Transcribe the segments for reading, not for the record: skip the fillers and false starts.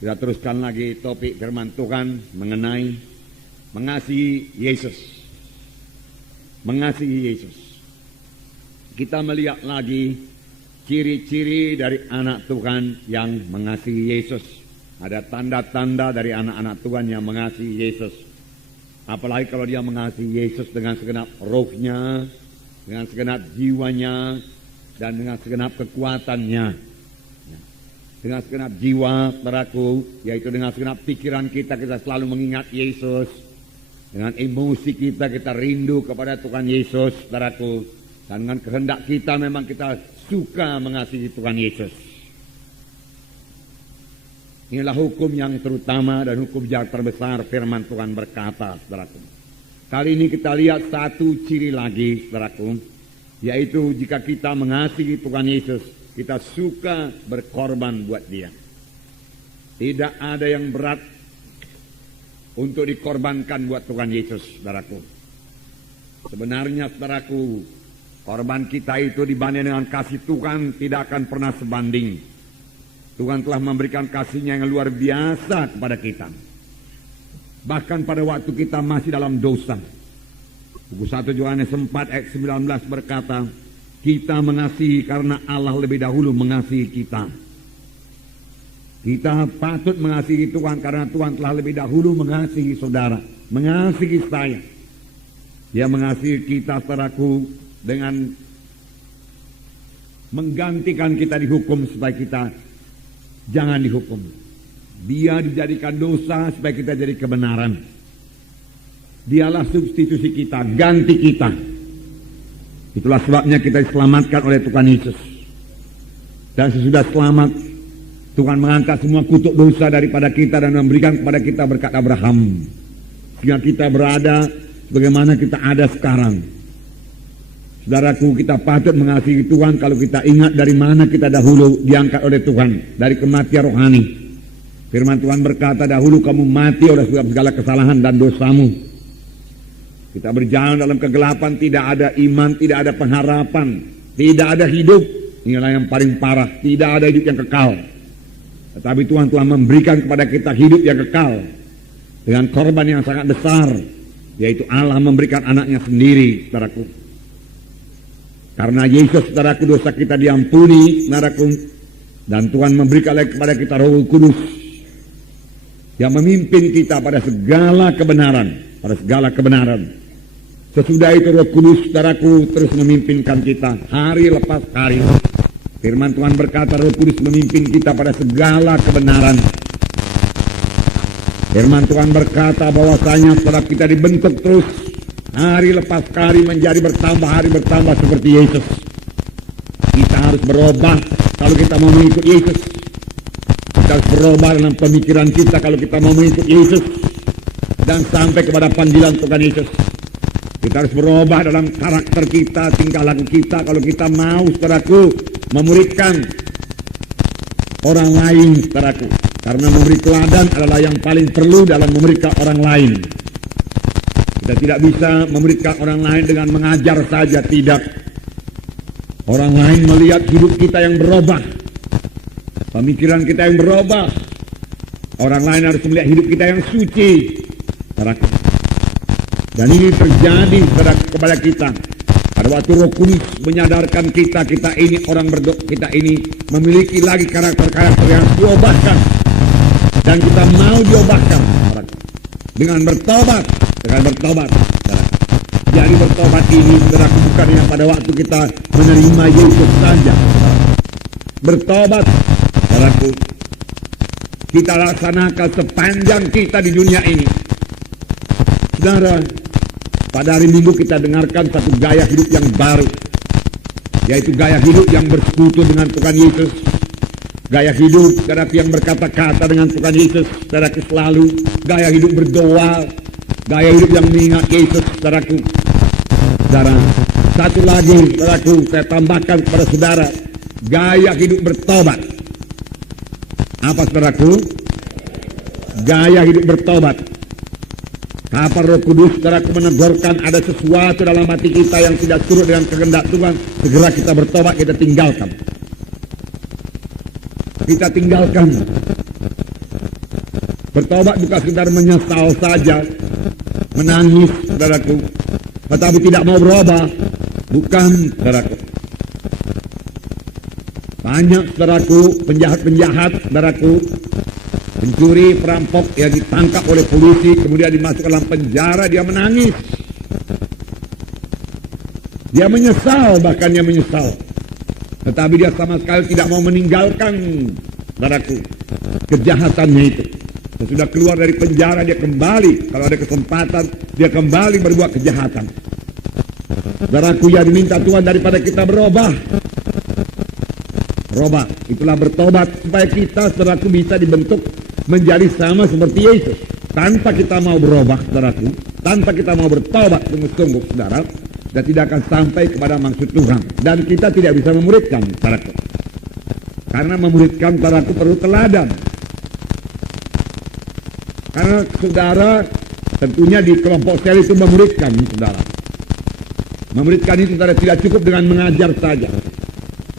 Kita teruskan lagi topik firman Tuhan mengenai mengasihi Yesus. Mengasihi Yesus. Kita melihat lagi ciri-ciri dari anak Tuhan yang mengasihi Yesus. Ada tanda-tanda dari anak-anak Tuhan yang mengasihi Yesus. Apalagi kalau dia mengasihi Yesus dengan segenap rohnya, dengan segenap jiwanya, dan dengan segenap kekuatannya. Dengan segenap jiwa, saudaraku, yaitu dengan segenap pikiran kita selalu mengingat Yesus. Dengan emosi kita rindu kepada Tuhan Yesus, saudaraku. Dan dengan kehendak kita memang kita suka mengasihi Tuhan Yesus. Inilah hukum yang terutama dan hukum yang terbesar firman Tuhan berkata, saudaraku. Kali ini kita lihat satu ciri lagi, saudaraku, yaitu jika kita mengasihi Tuhan Yesus, kita suka berkorban buat dia. Tidak ada yang berat untuk dikorbankan buat Tuhan Yesus, saudaraku. Sebenarnya, saudaraku, korban kita itu dibanding dengan kasih Tuhan tidak akan pernah sebanding. Tuhan telah memberikan kasih-Nya yang luar biasa kepada kita. Bahkan pada waktu kita masih dalam dosa. Buku 1 Yohanes 4 ayat 19 berkata, kita mengasihi karena Allah lebih dahulu mengasihi kita. Kita patut mengasihi Tuhan karena Tuhan telah lebih dahulu mengasihi saudara, mengasihi saya. Dia mengasihi kita, saudaraku, dengan menggantikan kita dihukum supaya kita jangan dihukum. Dia dijadikan dosa supaya kita jadi kebenaran. Dialah substitusi kita, ganti kita. Itulah sebabnya kita diselamatkan oleh Tuhan Yesus. Dan sesudah selamat, Tuhan mengangkat semua kutuk dosa daripada kita dan memberikan kepada kita berkat Abraham. Sehingga kita berada bagaimana kita ada sekarang. Saudaraku, kita patut mengasihi Tuhan kalau kita ingat dari mana kita dahulu diangkat oleh Tuhan. Dari kematian rohani. Firman Tuhan berkata, dahulu kamu mati oleh segala kesalahan dan dosamu. Kita berjalan dalam kegelapan, tidak ada iman, tidak ada pengharapan, tidak ada hidup. Inilah yang paling parah, tidak ada hidup yang kekal. Tetapi Tuhan telah memberikan kepada kita hidup yang kekal dengan korban yang sangat besar, yaitu Allah memberikan anaknya sendiri, saudaraku. Karena Yesus, saudaraku, dosa kita diampuni, saudaraku, dan Tuhan memberikan kepada kita Roh Kudus yang memimpin kita pada segala kebenaran, pada segala kebenaran. Sesudah itu Roh Kudus, saudaraku, terus memimpinkan kita hari lepas hari. Firman Tuhan berkata Roh Kudus memimpin kita pada segala kebenaran. Firman Tuhan berkata bahwasanya setelah kita dibentuk terus hari lepas hari menjadi bertambah, hari bertambah seperti Yesus. Kita harus berubah kalau kita mau mengikut Yesus. Kita harus berubah dalam pemikiran kita kalau kita mau mengikut Yesus dan sampai kepada panggilan Tuhan Yesus. Kita harus berubah dalam karakter kita, tingkah laku kita kalau kita mau, saudaraku, memuridkan orang lain, saudaraku. Karena memberi teladan adalah yang paling perlu dalam memuridkan orang lain. Kita tidak bisa memuridkan orang lain dengan mengajar saja, tidak. Orang lain melihat hidup kita yang berubah, pemikiran kita yang berubah. Orang lain harus melihat hidup kita yang suci, saudaraku. Dan ini terjadi kepada kita pada waktu Roh Kudus menyadarkan kita ini orang kita ini memiliki lagi karakter-karakter yang diubahkan dan kita mau diubahkan dengan bertobat, Jadi bertobat ini, saudaraku, bukan yang pada waktu kita menerima Yesus saja. Bertobat, saudaraku, kita laksanakan sepanjang kita di dunia ini. Saudara, pada hari Minggu kita dengarkan satu gaya hidup yang baru, yaitu gaya hidup yang bersekutu dengan Tuhan Yesus. Gaya hidup, saudara, yang berkata-kata dengan Tuhan Yesus, saudara, selalu. Gaya hidup berdoa, gaya hidup yang mengingat Yesus, saudaraku. Saudara, satu lagi, saudaraku, saya tambahkan kepada saudara, gaya hidup bertobat. Apa, saudaraku? Gaya hidup bertobat. Kapan Roh Kudus, saudaraku, menegurkan ada sesuatu dalam hati kita yang tidak turut dengan kehendak Tuhan, segera kita bertobat, kita tinggalkan. Bertobat bukan sekedar menyesal saja, menangis, saudaraku, tetapi tidak mau berubah. Bukan, saudaraku. Banyak, saudaraku, penjahat-penjahat, saudaraku, pencuri, perampok yang ditangkap oleh polisi, kemudian dimasukkan dalam penjara, dia menangis. Dia menyesal, bahkan dia menyesal. Tetapi dia sama sekali tidak mau meninggalkan, saudaraku, kejahatannya itu. Sesudah keluar dari penjara, dia kembali. Kalau ada kesempatan, dia kembali berbuat kejahatan. Saudaraku, yang diminta Tuhan daripada kita berubah. Berubah, itulah bertobat. Supaya kita, saudaraku, bisa dibentuk menjadi sama seperti Yesus. Tanpa kita mau berubah, saudaraku, tanpa kita mau bertobat sungguh-sungguh, saudara, dan tidak akan sampai kepada maksud Tuhan. Dan kita tidak bisa memuridkan, saudaraku. Karena memuridkan, saudaraku, perlu teladan. Karena saudara tentunya di kelompok sel itu memuridkan, saudara. Memuridkan itu, saudara, tidak cukup dengan mengajar saja.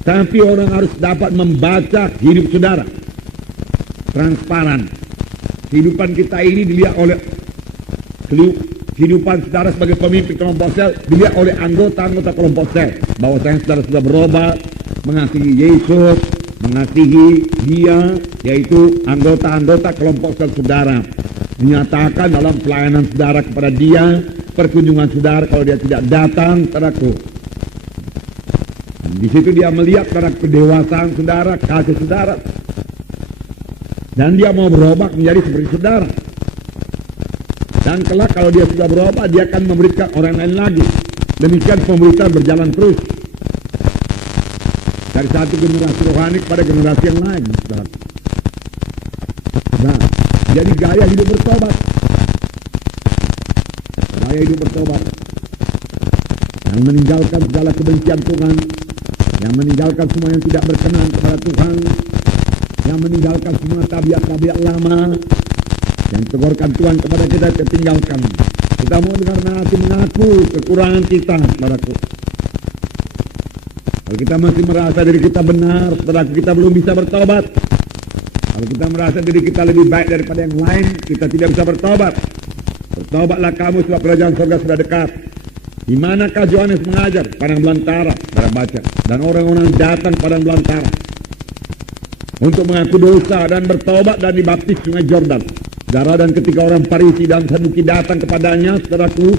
Tapi orang harus dapat membaca hidup saudara. Transparan. Kehidupan kita ini dilihat oleh kehidupan saudara sebagai pemimpin kelompok sel dilihat oleh anggota-anggota kelompok sel. Bahwasanya saudara sudah berubah, mengasihi Yesus, mengasihi dia, yaitu anggota-anggota kelompok sel saudara. Dinyatakan dalam pelayanan saudara kepada dia, perkunjungan saudara kalau dia tidak datang, saudaraku. Di situ dia melihat pada kedewasaan saudara, kasih saudara. Dan dia mau berubah menjadi seperti saudara. Dan kelak kalau dia sudah berubah, dia akan memberikan orang lain lagi. Demikian pemberitaan berjalan terus. Dari satu generasi rohani kepada generasi yang lain, saudara. Nah, jadi gaya hidup bertobat. Gaya hidup bertobat. Yang meninggalkan segala kebencian Tuhan. Yang meninggalkan semua yang tidak berkenan kepada Tuhan. Yang meninggalkan semua tabiat-tabiat lama. Yang tegurkan Tuhan kepada kita tinggalkan. Kita mau dengar nanti mengaku kekurangan kita, saudaraku. Kalau kita masih merasa diri kita benar, saudaraku, kita belum bisa bertobat. Kalau kita merasa diri kita lebih baik daripada yang lain, kita tidak bisa bertobat. Bertobatlah kamu sebab kerajaan surga sudah dekat. Di manakah Yohanes mengajar? Padang belantara, saudara baca. Dan orang-orang datang padang belantara untuk mengaku dosa dan bertobat dan dibaptis sungai Jordan. Saudara, dan ketika orang Farisi dan Saduki datang kepadanya, saudaraku,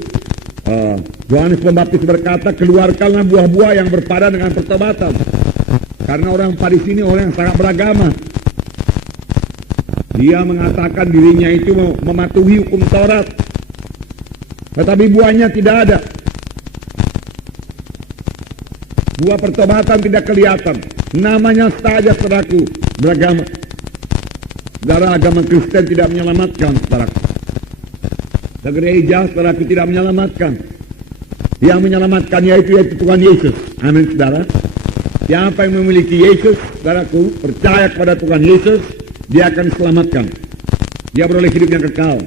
Yohanes Pembaptis berkata, keluarkanlah buah-buah yang berpadan dengan pertobatan. Karena orang Farisi ini orang yang sangat beragama. Dia mengatakan dirinya itu mematuhi hukum Taurat. Tetapi buahnya tidak ada. Buah pertobatan tidak kelihatan. Namanya saja, saudaraku, beragama. Saudara, agama Kristen tidak menyelamatkan, saudaraku. Gereja, saudaraku, tidak menyelamatkan. Yang menyelamatkan yaitu Tuhan Yesus. Amin, saudara. Siapa yang memiliki Yesus, saudaraku, percaya kepada Tuhan Yesus, dia akan diselamatkan. Dia beroleh hidup yang kekal.